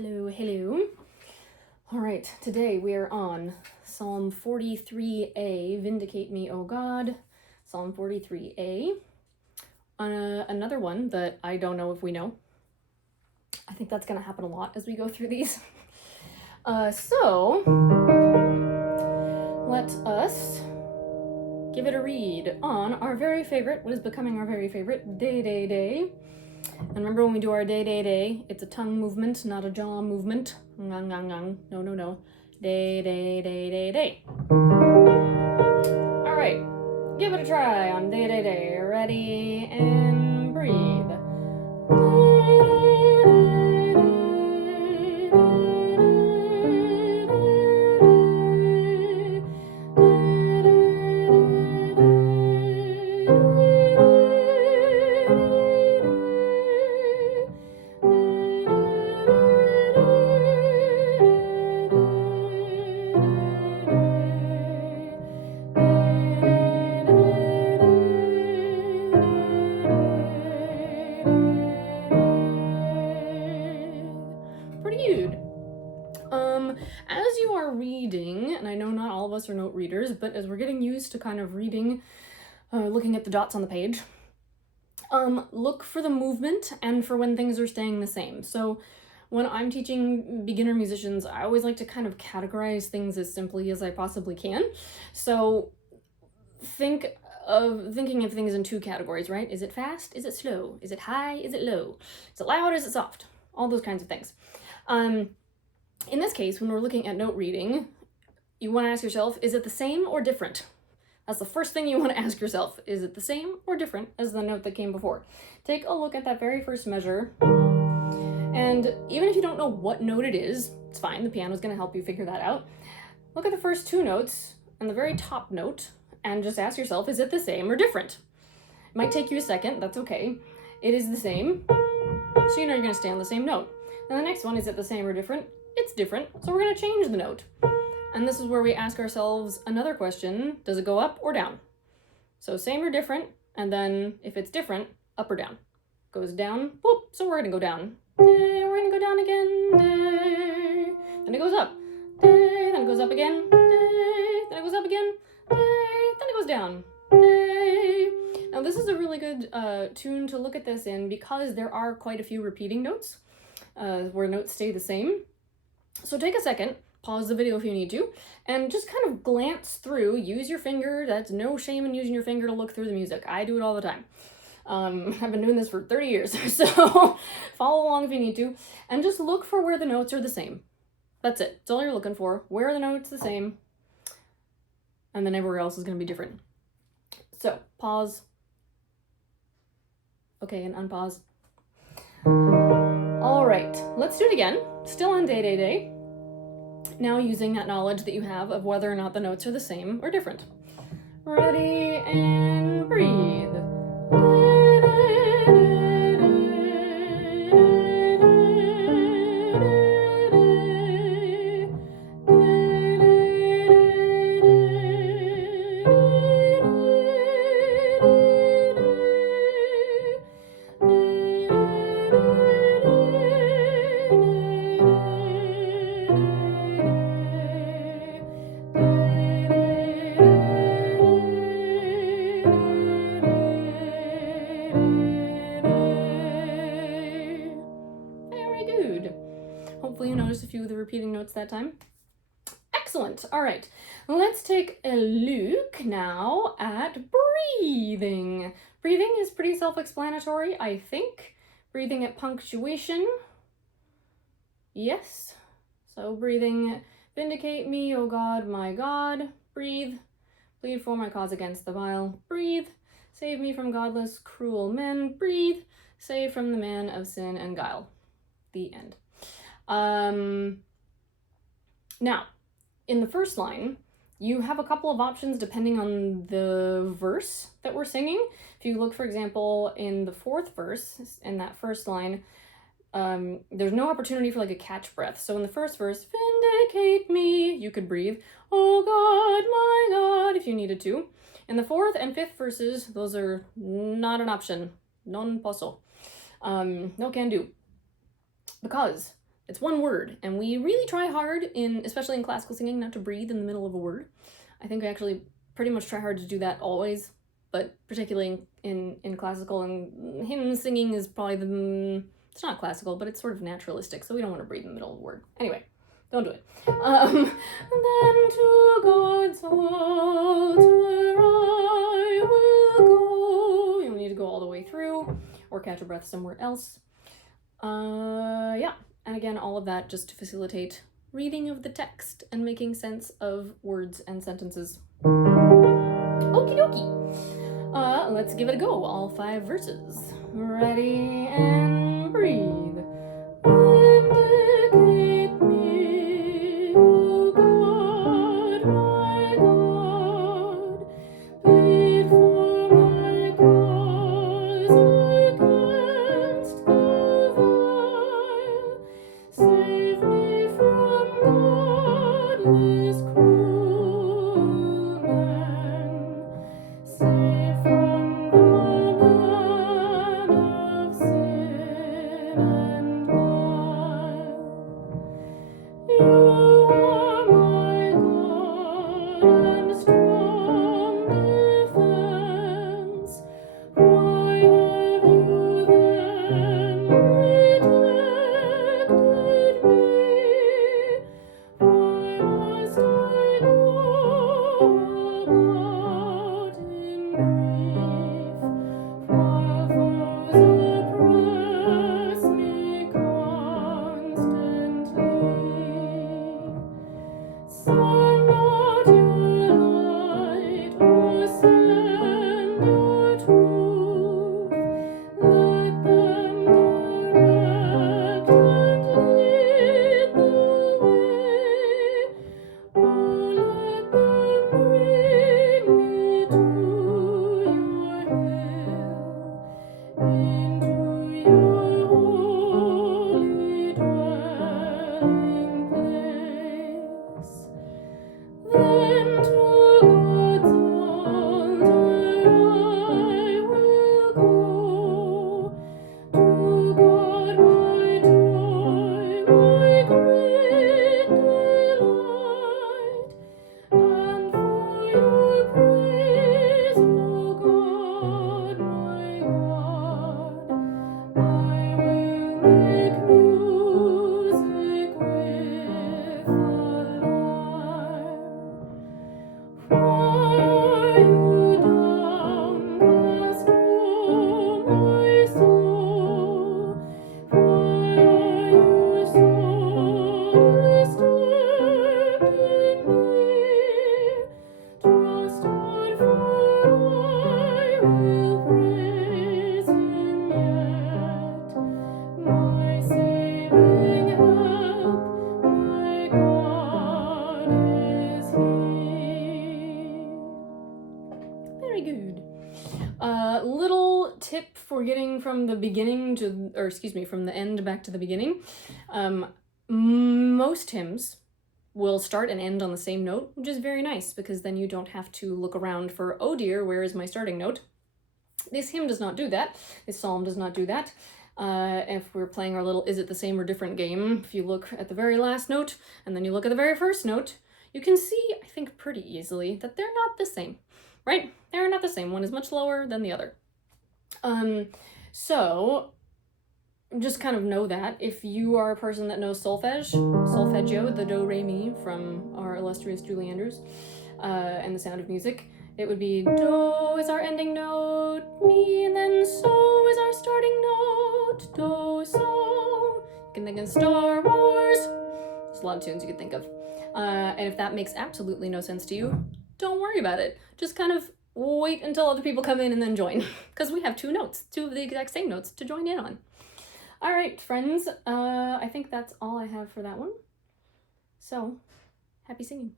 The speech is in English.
Hello, hello. All right, today we are on Psalm 43a, Vindicate Me, O God. Psalm 43a. Another one that I don't know if we know. I think that's going to happen a lot as we go through these. So, let us give it a read on our very favorite, what is becoming our very favorite, Day. And remember, when we do our day, it's a tongue movement, not a jaw movement. Ngang, ngang, ngang. No. Day. All right, give it a try on day. Ready and breathe. As you are reading, and I know not all of us are note readers, but as we're getting used to kind of reading, looking at the dots on the page, look for the movement and for when things are staying the same. So when I'm teaching beginner musicians, I always like to kind of categorize things as simply as I possibly can. So thinking of things in two categories, right? Is it fast? Is it slow? Is it high? Is it low? Is it loud? Is it soft? All those kinds of things. In this case, when we're looking at note reading, you want to ask yourself, is it the same or different? That's the first thing you want to ask yourself. Is it the same or different as the note that came before? Take a look at that very first measure. And even if you don't know what note it is, it's fine. The piano's going to help you figure that out. Look at the first two notes and the very top note and just ask yourself, is it the same or different? It might take you a second. That's okay. It is the same. So you know you're going to stay on the same note. And the next one, is it the same or different? It's different, so we're going to change the note. And this is where we ask ourselves another question. Does it go up or down? So same or different, and then if it's different, up or down. Goes down, whoop, so we're going to go down. We're going to go down again. Then it goes up. Then it goes up again. Then it goes up again. Then it goes down. Now this is a really good tune to look at this in because there are quite a few repeating notes where notes stay the same. So take a second, pause the video if you need to, and just kind of glance through, use your finger. That's no shame in using your finger to look through the music. I do it all the time. I've been doing this for 30 years, so follow along if you need to, and just look for where the notes are the same. That's it. That's all you're looking for. Where are the notes the same? And then everywhere else is going to be different. So, pause. Okay, and unpause. All right, let's do it again. Still on day. Now using that knowledge that you have of whether or not the notes are the same or different. Ready and breathe. Hopefully you noticed a few of the repeating notes that time. Excellent. All right, let's take a look now at breathing. Breathing is pretty self-explanatory, I think. Breathing at punctuation. Yes. So breathing, vindicate me, O God, my God. Breathe. Plead for my cause against the vile. Breathe. Save me from godless, cruel men. Breathe. Save from the man of sin and guile. The end. Now, in the first line, you have a couple of options depending on the verse that we're singing. If you look, for example, in the fourth verse, in that first line, there's no opportunity for like a catch breath. So in the first verse, vindicate me, you could breathe, oh God, my God, if you needed to. In the fourth and fifth verses, those are not an option. Non posso. No can do. Because It's one word, and we really try hard, especially in classical singing, not to breathe in the middle of a word. I think we actually pretty much try hard to do that always, but particularly in classical and hymn singing is probably it's not classical, but it's sort of naturalistic, so we don't want to breathe in the middle of a word. Anyway, don't do it. Then to God's altar I will go. You don't need to go all the way through or catch a breath somewhere else. Yeah, and again, all of that just to facilitate reading of the text and making sense of words and sentences. Okie dokie. Let's give it a go, all 5 verses. Ready and breathe. Vindicate me, O God, my God. Plead for my cause against the vile. Save me from godless cruel men. Save from the man of sin and guile. You are my God and strong defense. Why have you then rejected me? Why must I go about in grief, while foes oppress me constantly? Send out your light, or send your truth. Let them direct and lead the way. Oh, let them bring me to your hill, into your holy dwelling place. Then to God's altar I will go, to God my joy, my great delight, and for your praise, O God, my God, I will make music with the lyre. Why are you downcast, O my soul? Why are you so disturbed in me? Trust God, for I will praise Him yet. My saving help, my God is He. Very good. Little tip for getting from the beginning to, or excuse me, from the end back to the beginning. Most hymns will start and end on the same note, which is very nice because then you don't have to look around for, oh dear, where is my starting note? This hymn does not do that. This psalm does not do that. If we're playing our little is it the same or different game, if you look at the very last note and then you look at the very first note, you can see, I think pretty easily, that they're not the same, right? They're not the same. One is much lower than the other. So just kind of know that if you are a person that knows solfeggio, the do, re, mi from our illustrious Julie Andrews, and The Sound of Music, it would be do is our ending note, mi, and then so is our starting note, do, so. You can think of Star Wars. There's a lot of tunes you could think of. And if that makes absolutely no sense to you, don't worry about it. Just kind of wait until other people come in and then join, because we have 2 notes, 2 of the exact same notes to join in on. All right, friends, I think that's all I have for that one. So, happy singing.